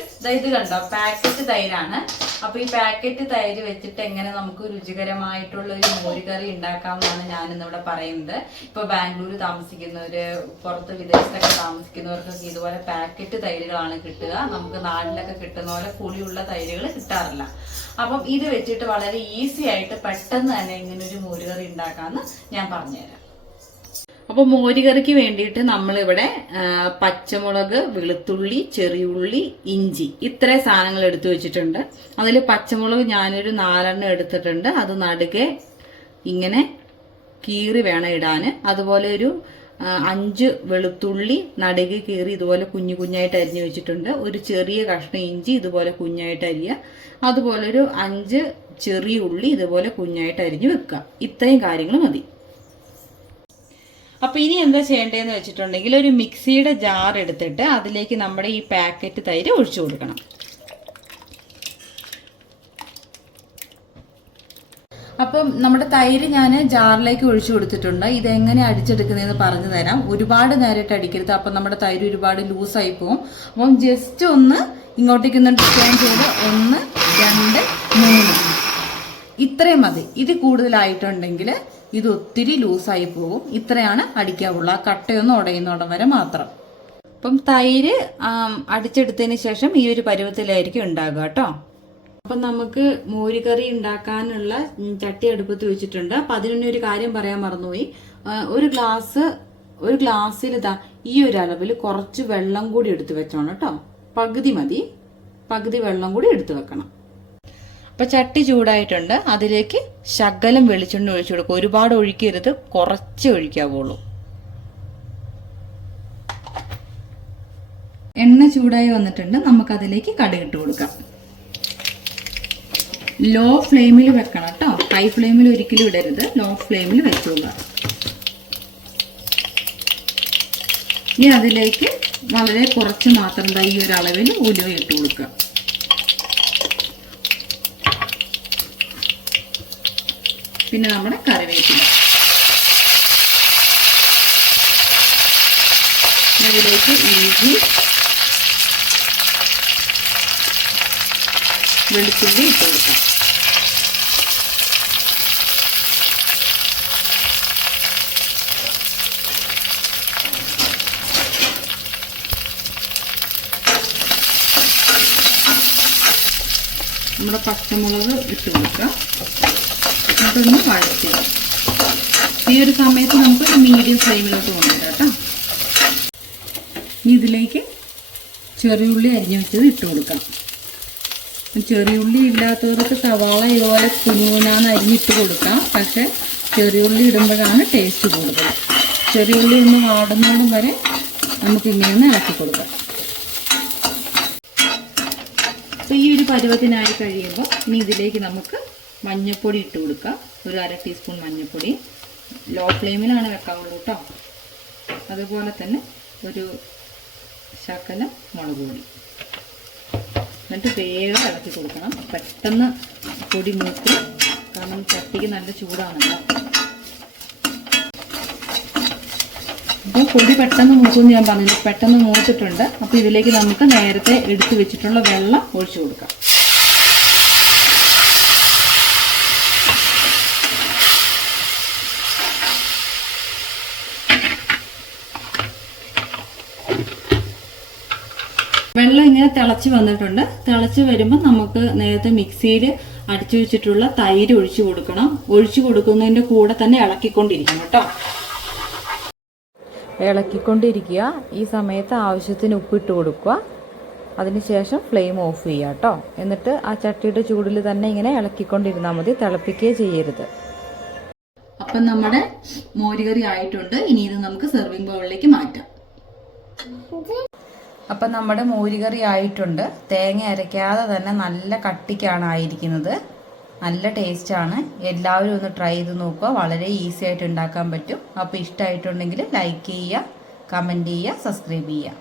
Friends, ഇത് കണ്ടോ packet തൈരാണ്. അപ്പൊ ഈ പാക്കറ്റ് തൈര് വെച്ചിട്ട് എങ്ങനെ നമുക്ക് രുചികരമായിട്ടുള്ള ഒരു മോരുകറി ഉണ്ടാക്കാമെന്നാണ് ഞാൻ ഇന്നിവിടെ പറയുന്നത്. ഇപ്പൊ ബാംഗ്ലൂർ താമസിക്കുന്നവര്, പുറത്ത് വിദേശത്തൊക്കെ താമസിക്കുന്നവർക്കൊക്കെ ഇതുപോലെ പാക്കറ്റ് തൈരുകളാണ് കിട്ടുക. നമുക്ക് നാട്ടിലൊക്കെ കിട്ടുന്ന പോലെ പുളിയുള്ള തൈരുകൾ കിട്ടാറില്ല. അപ്പം ഇത് വെച്ചിട്ട് വളരെ ഈസി ആയിട്ട് പെട്ടെന്ന് തന്നെ ഇങ്ങനെ ഒരു മോരുകറി ഉണ്ടാക്കാമെന്ന് ഞാൻ പറഞ്ഞുതരാം. അപ്പോൾ മോരുകറിക്ക് വേണ്ടിയിട്ട് നമ്മളിവിടെ പച്ചമുളക്, വെളുത്തുള്ളി, ചെറിയുള്ളി, ഇഞ്ചി ഇത്രയും സാധനങ്ങൾ എടുത്തു വെച്ചിട്ടുണ്ട്. അതിൽ പച്ചമുളക് ഞാനൊരു 4 എടുത്തിട്ടുണ്ട്. അത് നടുകെ ഇങ്ങനെ കീറി വേണം ഇടാൻ. അതുപോലെ ഒരു 5 വെളുത്തുള്ളി നടുകെ കീറി ഇതുപോലെ കുഞ്ഞു കുഞ്ഞായിട്ട് അരിഞ്ഞു വെച്ചിട്ടുണ്ട്. ഒരു ചെറിയ കഷ്ണം ഇഞ്ചി ഇതുപോലെ കുഞ്ഞായിട്ട് അരിയുക. അതുപോലെ ഒരു 5 ചെറിയ ഉള്ളി ഇതുപോലെ കുഞ്ഞായിട്ട് അരിഞ്ഞു വെക്കുക. ഇത്രയും കാര്യങ്ങൾ മതി. അപ്പൊ ഇനി എന്താ ചെയ്യേണ്ടതെന്ന് വെച്ചിട്ടുണ്ടെങ്കിൽ ഒരു മിക്സിയുടെ ജാർ എടുത്തിട്ട് അതിലേക്ക് നമ്മുടെ ഈ പാക്കറ്റ് തൈര് ഒഴിച്ചു കൊടുക്കണം. അപ്പം നമ്മുടെ തൈര് ഞാൻ ജാറിലേക്ക് ഒഴിച്ചു കൊടുത്തിട്ടുണ്ട്. ഇതെങ്ങനെ അടിച്ചെടുക്കുന്നതെന്ന് പറഞ്ഞു തരാം. ഒരുപാട് നേരിട്ട് അടിക്കരുത്, അപ്പം നമ്മുടെ തൈര് ഒരുപാട് ലൂസായി പോകും. അപ്പം ജസ്റ്റ് ഒന്ന് ഇങ്ങോട്ടേക്ക് ഒന്ന് ടേൺ ചെയ്ത് 1, 2, 3 ഇത്രയും മതി. ഇത് കൂടുതലായിട്ടുണ്ടെങ്കിൽ ഇത് ഒത്തിരി ലൂസായി പോകും. ഇത്രയാണ് അടിക്കാവുള്ളൂ. ആ കട്ടയൊന്നും ഉടയുന്നോടം വരെ മാത്രം. അപ്പം തൈര് അടിച്ചെടുത്തതിന് ശേഷം ഈ ഒരു പരുവത്തിലായിരിക്കും ഉണ്ടാകുക കേട്ടോ. അപ്പം നമുക്ക് മോരുകറി ഉണ്ടാക്കാനുള്ള ചട്ടി അടുപ്പത്ത് വെച്ചിട്ടുണ്ട്. അപ്പം അതിനൊരു കാര്യം പറയാൻ മറന്നുപോയി. ഒരു ഗ്ലാസ്സിൽ ഇതാ ഈ ഒരു അളവിൽ കുറച്ച് വെള്ളം കൂടി എടുത്ത് വെച്ചോണം കേട്ടോ. പകുതി മതി, പകുതി വെള്ളം കൂടി എടുത്ത് വെക്കണം. അപ്പൊ ചട്ടി ചൂടായിട്ടുണ്ട്. അതിലേക്ക് ശകലം വെളിച്ചെണ്ണ ഒഴിച്ചു കൊടുക്കുക. ഒരുപാട് ഒഴിക്കരുത്, കുറച്ച് ഒഴിക്കാവുള്ളൂ. എണ്ണ ചൂടായി വന്നിട്ടുണ്ട്. നമുക്കതിലേക്ക് കടുകിട്ട് കൊടുക്കാം. ലോ ഫ്ലെയിമിൽ വെക്കണം കേട്ടോ. ഹൈ ഫ്ലെയിമിൽ ഒരിക്കലും ഇടരുത്. ലോ ഫ്ലെയിമിൽ വെച്ചോളുക. ഇനി അതിലേക്ക് വളരെ കുറച്ച് മാത്രം ഈ ഒരു അളവിൽ ഉലുവ ഇട്ട് കൊടുക്കുക. പിന്നെ നമ്മുടെ കറിവേപ്പില, അതിലേക്ക് ഇഞ്ചി, വെളുത്തുള്ളി ഇട്ട് കൊടുക്കാം. നമ്മുടെ പച്ചമുളക് ഇട്ട് കൊടുക്കാം. അതൊന്ന് വഴറ്റുക. ഈ ഒരു സമയത്ത് നമുക്ക് മീഡിയം ഫ്ലെയിമിലോട്ട് കൊണ്ടുവരാം കേട്ടോ. ഇനി ഇതിലേക്ക് ചെറിയുള്ളി അരിഞ്ഞു വെച്ചത് ഇട്ട് കൊടുക്കാം. ചെറിയുള്ളി ഇല്ലാത്തവർക്ക് സവാള ഇതുപോലെ കുനുകുനാന്ന് അരിഞ്ഞിട്ട് കൊടുക്കാം. പക്ഷെ ചെറിയുള്ളി ഇടുമ്പോഴാണ് ടേസ്റ്റ് കൂടുതൽ. ചെറിയുള്ളി ഒന്ന് വാടുന്നതും വരെ നമുക്ക് ഇങ്ങനെ ഇളക്കി കൊടുക്കാം. അപ്പോൾ ഈ ഒരു പരുവത്തിനായി കഴിയുമ്പോൾ ഇനി ഇതിലേക്ക് നമുക്ക് മഞ്ഞൾപ്പൊടി ഇട്ട് കൊടുക്കുക. ഒരു 1/2 ടീസ്പൂൺ മഞ്ഞൾപ്പൊടി. ലോ ഫ്ലെയിമിലാണ് വെക്കാവുള്ളൂ കേട്ടോ. അതുപോലെ തന്നെ ഒരു ശകലം മുളക് പൊടി. എന്നിട്ട് വേഗം ഇളക്കി കൊടുക്കണം. പെട്ടെന്ന് പൊടി മൂക്കും, കാരണം ചട്ടിക്ക് നല്ല ചൂടാണല്ലോ. അപ്പോൾ പൊടി പെട്ടെന്ന് മൂക്കുമെന്ന് ഞാൻ പറഞ്ഞില്ല. പെട്ടെന്ന് മൂത്തിട്ടുണ്ട്. അപ്പോൾ ഇതിലേക്ക് നമുക്ക് നേരത്തെ എടുത്തു വെച്ചിട്ടുള്ള വെള്ളം ഒഴിച്ചു കൊടുക്കാം. വെള്ളം ഇങ്ങനെ തിളച്ച് വന്നിട്ടുണ്ട്. തിളച്ച് വരുമ്പോൾ നമുക്ക് നേരത്തെ മിക്സിയിൽ അടിച്ചു വെച്ചിട്ടുള്ള തൈര് ഒഴിച്ചു കൊടുക്കണം. ഒഴിച്ചു കൊടുക്കുന്നതിൻ്റെ കൂടെ തന്നെ ഇളക്കിക്കൊണ്ടിരിക്കണം കേട്ടോ. ഇളക്കിക്കൊണ്ടിരിക്കുക. ഈ സമയത്ത് ആവശ്യത്തിന് ഉപ്പിട്ട് കൊടുക്കുക. അതിനുശേഷം ഫ്ലെയിം ഓഫ് ചെയ്യുക കേട്ടോ. എന്നിട്ട് ആ ചട്ടിയുടെ ചൂടിൽ തന്നെ ഇങ്ങനെ ഇളക്കിക്കൊണ്ടിരുന്നാൽ മതി. തിളപ്പിക്കുകയേ ചെയ്യരുത്. അപ്പം നമ്മുടെ മോരുകറി ആയിട്ടുണ്ട്. ഇനി ഇത് നമുക്ക് സെർവിങ് ബൗളിലേക്ക് മാറ്റാം. അപ്പം നമ്മുടെ മോരുകറി ആയിട്ടുണ്ട്. തേങ്ങ അരയ്ക്കാതെ തന്നെ നല്ല കട്ടിക്കാണ് ആയിരിക്കുന്നത്. നല്ല ടേസ്റ്റാണ്. എല്ലാവരും ഒന്ന് ട്രൈ ചെയ്ത് നോക്കുക. വളരെ ഈസി ആയിട്ട് ഉണ്ടാക്കാൻ പറ്റും. അപ്പോൾ ഇഷ്ടമായിട്ടുണ്ടെങ്കിൽ ലൈക്ക് ചെയ്യുക, കമൻറ്റ് ചെയ്യുക, സബ്സ്ക്രൈബ് ചെയ്യുക.